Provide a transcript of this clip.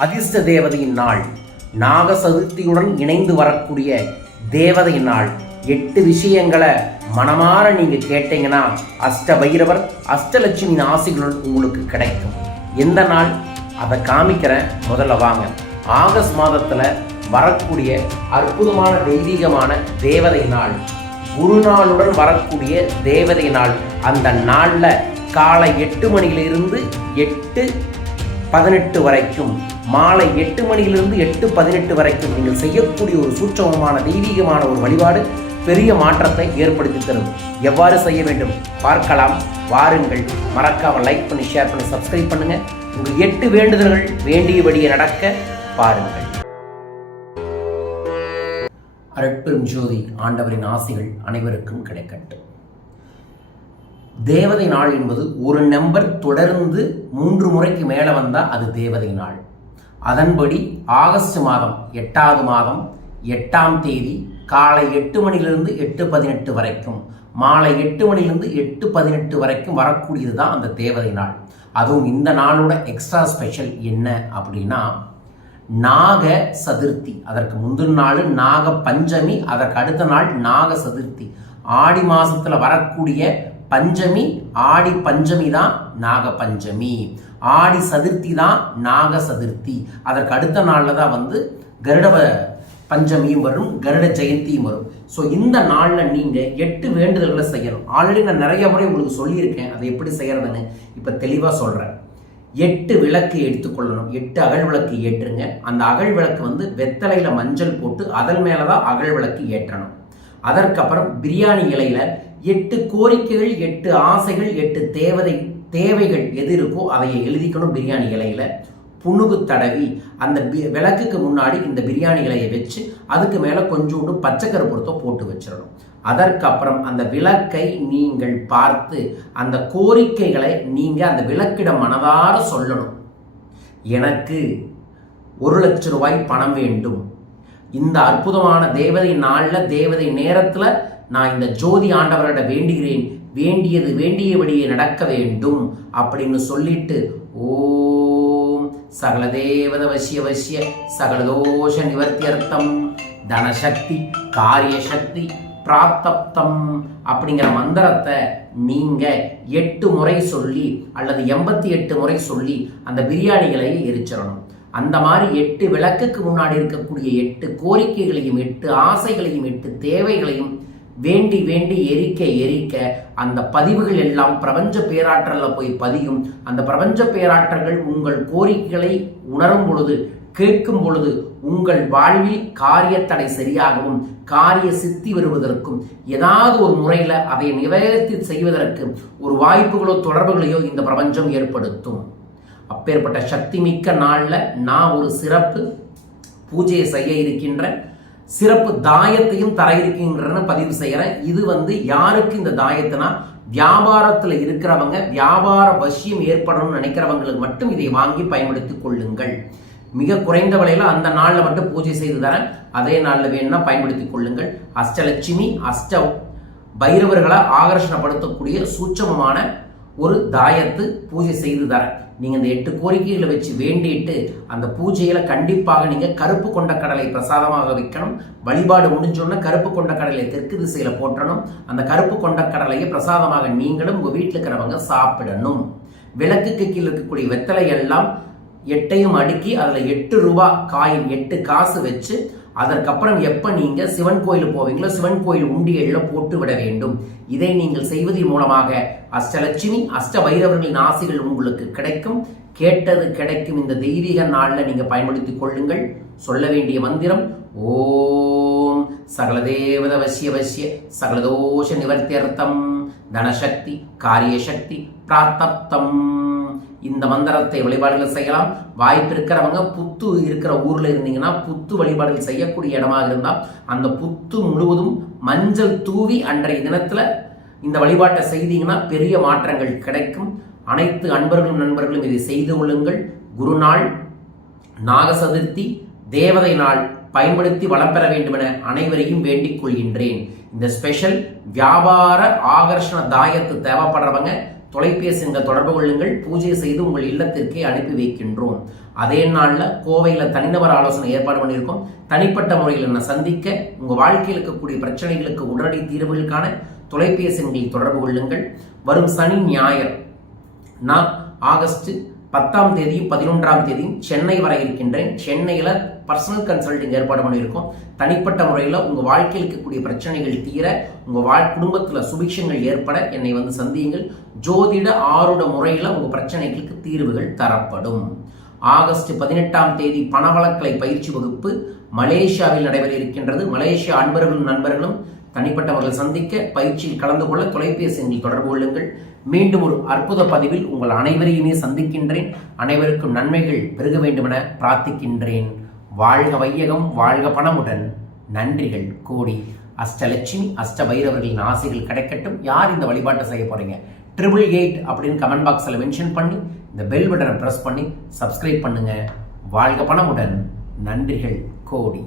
அதிர்ஷ்ட தேவதையின் நாள். நாக சதுர்த்தியுடன் இணைந்து வரக்கூடிய தேவதை நாள். எட்டு விஷயங்களை மனமாற நீங்க கேட்டீங்கன்னா அஷ்ட பைரவர் அஷ்டலட்சுமியின் ஆசைகளுடன் உங்களுக்கு கிடைக்கும். எந்த நாள்? அதை காமிக்கிறேன். முதல்ல வாங்க. ஆகஸ்ட் மாதத்துல வரக்கூடிய அற்புதமான தெய்வீகமான தேவதை நாள். குரு நாளுடன் வரக்கூடிய தேவதை நாள். அந்த நாளில் காலை எட்டு மணியிலிருந்து எட்டு பதினெட்டு வரைக்கும். மாலை எட்டு மணியிலிருந்து எட்டு பதினெட்டு வரைக்கும் நீங்கள் செய்யக்கூடிய ஒரு சூட்சமமான தெய்வீகமான ஒரு வழிபாடு பெரிய மாற்றத்தை ஏற்படுத்தி தரும் எவ்வாறு செய்ய வேண்டும்? பார்க்கலாம். வாருங்கள். மறக்காம லைக் பண்ணி ஷேர் பண்ணி சப்ஸ்கிரைப் பண்ணுங்க. உங்கள் எட்டு வேண்டுதல்கள் வேண்டியபடியே நடக்க பாருங்கள். அருட்பெரும் ஜோதி ஆண்டவரின் ஆசைகள் அனைவருக்கும் கிடைக்கட்டும். தேவதை நாள் என்பது ஒரு நம்பர் தொடர்ந்து மூன்று முறைக்கு மேலே வந்தால் அது தேவதை நாள். அதன்படி ஆகஸ்ட் மாதம் எட்டாவது மாதம் எட்டாம் தேதி காலை எட்டு மணிலிருந்து எட்டு பதினெட்டு வரைக்கும் மாலை எட்டு மணிலிருந்து எட்டு பதினெட்டு வரைக்கும் வரக்கூடியது தான் அந்த தேவதை நாள். அதுவும் இந்த நாளோட எக்ஸ்ட்ரா ஸ்பெஷல் என்ன அப்படின்னா நாக சதுர்த்தி. அதற்கு முந்தின நாள் நாக பஞ்சமி அதற்கு அடுத்த நாள் நாக சதுர்த்தி. ஆடி மாதத்தில் வரக்கூடிய பஞ்சமி ஆடி பஞ்சமி தான் நாக பஞ்சமி ஆடி சதுர்த்தி தான் நாக சதுர்த்தி அதற்கு அடுத்த நாளில் தான் வந்து கருடவ பஞ்சமியும் வரும் கருட ஜெயந்தியும் வரும். ஸோ இந்த நாளில் நீங்கள் எட்டு வேண்டுதல்களை செய்யணும். ஆல்ரெடி நான் நிறைய முறை உங்களுக்கு சொல்லியிருக்கேன். அதை எப்படி செய்யறதுன்னு இப்போ தெளிவாக சொல்கிறேன் எட்டு விளக்கு எடுத்துக்கொள்ளணும் எட்டு அகல் விளக்கு ஏற்றுங்க. அந்த அகல் விளக்கு வந்து வெத்தலையில் மஞ்சள் போட்டு அதன் மேலே தான் அகல் விளக்கு ஏற்றணும். அதற்கப்புறம் பிரியாணி இலையில் எட்டு கோரிக்கைகள் எட்டு ஆசைகள் எட்டு தேவதை தேவைகள் எது இருக்கோ அதையை எழுதிக்கணும் பிரியாணி இலையில். புணுகு தடவி அந்த விளக்குக்கு முன்னாடி இந்த பிரியாணி இலையை வச்சு அதுக்கு மேலே கொஞ்சோண்டு பச்சைக்கரு பொருத்தம் போட்டு வச்சிடணும். அதற்கப்புறம் அந்த விளக்கை நீங்கள் பார்த்து அந்த கோரிக்கைகளை நீங்கள் அந்த விளக்கிடம் மனதார சொல்லணும். எனக்கு ஒரு லட்ச ரூபாய் பணம் வேண்டும். இந்த அற்புதமான தேவதை நாளில் தேவதை நேரத்தில் நான் இந்த ஜோதி ஆண்டவரிட வேண்டுகிறேன். வேண்டியது வேண்டியபடியே நடக்க வேண்டும். அப்படின்னு சொல்லிட்டு ஓம் சகல தேவத வசிய வசிய சகலதோஷ நிவர்த்தியர்த்தம் தனசக்தி காரியசக்தி பிராப்தப்தம் அப்படிங்கிற மந்திரத்தை நீங்கள் எட்டு முறை சொல்லி அல்லது எண்பத்தி எட்டு முறை சொல்லி அந்த பிரியாணிகளை எரிச்சிடணும். அந்த மாதிரி எட்டு விளக்குக்கு முன்னாடி இருக்கக்கூடிய எட்டு கோரிக்கைகளையும் எட்டு ஆசைகளையும் எட்டு தேவைகளையும் வேண்டி வேண்டி எரிக்க எரிக்க அந்த பதிவுகள் எல்லாம் பிரபஞ்ச பேராற்றலில் போய் பதியும். அந்த பிரபஞ்ச பேராற்றல்கள் உங்கள் கோரிக்கைகளை உணரும் பொழுது கேட்கும் பொழுது உங்கள் வாழ்வில் காரிய தடை சரியாகவும் காரிய சித்தி வருவதற்கும் ஏதாவது ஒரு முறையில் அதை நிவர்த்தி செய்வதற்கு ஒரு வாய்ப்புகளோ தொடர்புகளையோ இந்த பிரபஞ்சம் ஏற்படுத்தும். அப்பேற்பட்ட சக்தி மிக்க நாளில் நான் ஒரு சிறப்பு பூஜையை செய்ய இருக்கின்ற சிறப்பு தாயத்தையும் தர இருக்கின்றன பதிவு செய்கிறேன். இது வந்து யாருக்கு இந்த தாயத்தினா வியாபாரத்தில் இருக்கிறவங்க வியாபார வசியம் ஏற்படணும்னு நினைக்கிறவங்களுக்கு மட்டும் இதை வாங்கி பயன்படுத்திக் கொள்ளுங்கள். மிக குறைந்த விலையில் அந்த நாளில் மட்டும் பூஜை செய்து தரேன். அதே நாளில் வேணும்னா பயன்படுத்திக் கொள்ளுங்கள். அஷ்டலட்சுமி அஷ்ட பைரவர்களை ஆகர்ஷணப்படுத்தக்கூடிய சூட்சமமான ஒரு தாயத்து பூஜை செய்து தரேன் நீங்கள் இந்த எட்டு கோரிக்கைகளை வச்சு வேண்டிட்டு அந்த பூஜையில கண்டிப்பாக நீங்கள் கருப்பு கொண்ட கடலை பிரசாதமாக வைக்கணும். வழிபாடு முடிஞ்சோன்னா கருப்பு கொண்ட கடலை தெற்கு திசையில் போட்டணும் அந்த கருப்பு கொண்ட கடலையை பிரசாதமாக நீங்களும் உங்கள் வீட்டில் இருக்கிறவங்க சாப்பிடணும். விளக்குக்கு கீழே இருக்கக்கூடிய வெத்தலை எல்லாம் எட்டையும் அடுக்கி அதில் எட்டு ரூபா காயின் எட்டு காசு வச்சு அதற்கப்புறம் எப்போ நீங்கள் சிவன் கோயில் போவீங்களோ சிவன் கோயில் உண்டியலில் போட்டு விட வேண்டும். இதை நீங்கள் செய்வதன் மூலமாக அஷ்டலட்சுமி அஷ்ட பைரவர்களின் ஆசைகள் உங்களுக்கு கிடைக்கும். கேட்டது கிடைக்கும் இந்த தெய்வீக நாளில் நீங்கள் பயன்படுத்திக் கொள்ளுங்கள். சொல்ல வேண்டிய மந்திரம் ஓம் சகலதேவத வசிய வசிய சகலதோஷ நிவர்த்தியர்த்தம் தனசக்தி காரியசக்தி பிராத்தப்தம். இந்த மந்திரத்தை வழிபாடுகள் செய்யலாம். வாய்ப்பு இருக்கிறவங்க புத்து இருக்கிற ஊரில் இருந்தீங்கன்னா புத்து வழிபாடுகள் செய்யக்கூடிய இடமாக இருந்தால் அந்த புத்து முழுவதும் மஞ்சள் தூவி அன்றைய தினத்தில் இந்த வழிபாட்டை செய்தீங்கன்னா பெரிய மாற்றங்கள் கிடைக்கும். அனைத்து அன்பர்களும் நண்பர்களும் இதை செய்து கொள்ளுங்கள். குருநாள் நாக சதுர்த்தி தேவதை நாள் பயன்படுத்தி வளம் பெற வேண்டும் என அனைவரையும் வேண்டிக் கொள்கின்றேன். இந்த ஸ்பெஷல் வியாபார ஆகர்ஷண தாயத்து தேவைப்படுறவங்க தொலைபேசி தொடர்பு கொள்ளுங்கள். பூஜை செய்து உங்கள் இல்லத்திற்கே அனுப்பி வைக்கின்றோம். அதே நாளில் கோவையில் தனிநபர் ஆலோசனை ஏற்பாடு பண்ணியிருக்கோம். தனிப்பட்ட முறையில் என்னை சந்திக்க உங்கள் வாழ்க்கையில் இருக்கக்கூடிய பிரச்சனைகளுக்கு உடனடி தீர்வுகளுக்கான தொலைபேசி எண்களில் தொடர்பு கொள்ளுங்கள். வரும் சனி ஞாயிறு நான் ஆகஸ்ட் பத்தாம் தேதி பதினொன்றாம் தேதி சென்னை வர இருக்கின்றேன். சென்னையில் பர்சனல் கன்சல்டிங் ஏற்பாடு பண்ணியிருக்கோம். தனிப்பட்ட முறையில் உங்கள் வாழ்க்கையில் இருக்கக்கூடிய பிரச்சனைகள் தீர உங்கள் வாழ் குடும்பத்தில் சுபிக்ஷங்கள் ஏற்பட என்னை வந்து சந்தியுங்கள். ஜோதிட ஆறுட முறையில் உங்கள் பிரச்சனைகளுக்கு தீர்வுகள் தரப்படும். ஆகஸ்ட் பதினெட்டாம் தேதி பணவளக்கலை பயிற்சி வகுப்பு மலேசியாவில் நடைபெற இருக்கின்றது. மலேசியா அன்பர்களும் நண்பர்களும் தனிப்பட்டவர்கள் சந்திக்க பயிற்சியில் கலந்து கொள்ள தொலைபேசி எண்ணில் தொடர்பு கொள்ளுங்கள். மீண்டும் ஒரு அற்புத பதிவில் உங்கள் அனைவரையுமே சந்திக்கின்றேன். அனைவருக்கும் நன்மைகள் பெருக வேண்டுமென பிரார்த்திக்கின்றேன். வாழ்க வையகம் வாழ்க பணமுடன். நன்றிகள் கோடி. அஷ்டலட்சுமி அஷ்ட பைரவர்களின் ஆசைகள் கிடைக்கட்டும். யார் இந்த வழிபாட்டை செய்ய போறீங்க? ட்ரிபிள் எயிட் அப்படின்னு கமெண்ட் பாக்ஸில் மென்ஷன் பண்ணி இந்த பெல் பட்டனை ப்ரெஸ் பண்ணி சப்ஸ்கிரைப் பண்ணுங்க. வாழ்க பணமுடன். நன்றிகள் கோடி.